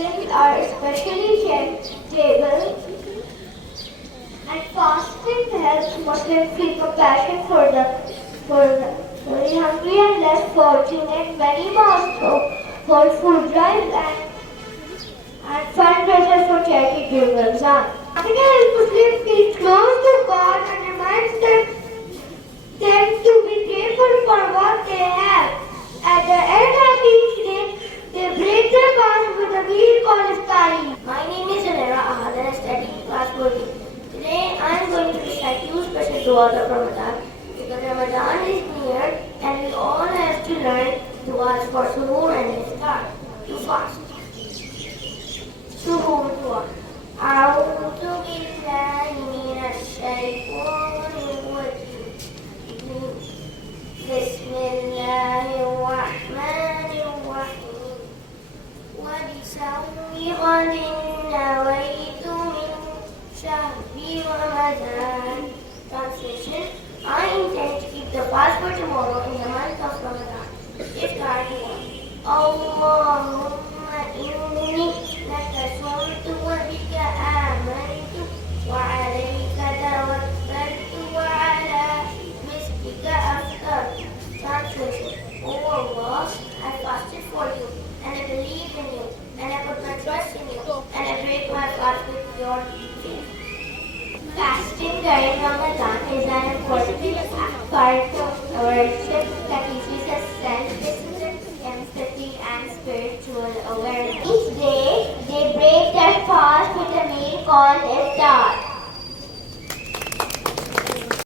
Muslims are especially charitable, and fasting helps Muslims feel compassion for the hungry and less fortunate. Many mosques hold food drives and fundraisers for charity during Ramadan. Fasting helps Muslims feel close to God and reminds them to be grateful for what they have. At the end of each day, they break their fast with a meal called Iftari. My name is Zanera Ahad and I study class 4D. Today I am going to recite two special du'as of Ramadan because Ramadan is near and we all have to learn du'as for sahoor and Iftar to fast. Sahoor du'a. أعوذ بالله من الشيطان الرجيم بسم الله الرحمن الرحيم وبصوم غد نويت من شهر Ramadan. Translation: I intend to keep the fast for tomorrow in the month of Ramadan. Iftar du'a. Allahumma inni laka sumtu wa bika amantu wa alayka tawakkaltu wa ala rizqika aftartu. Translation: Oh Allah, I fasted for you and I believe in you and I put my trust in you and I break my fast with your faith. Fasting during Ramadan is an important part of worship that teaches us self-discipline, empathy, and spiritual awareness. Each day, they break their fast with a meal called Iftar.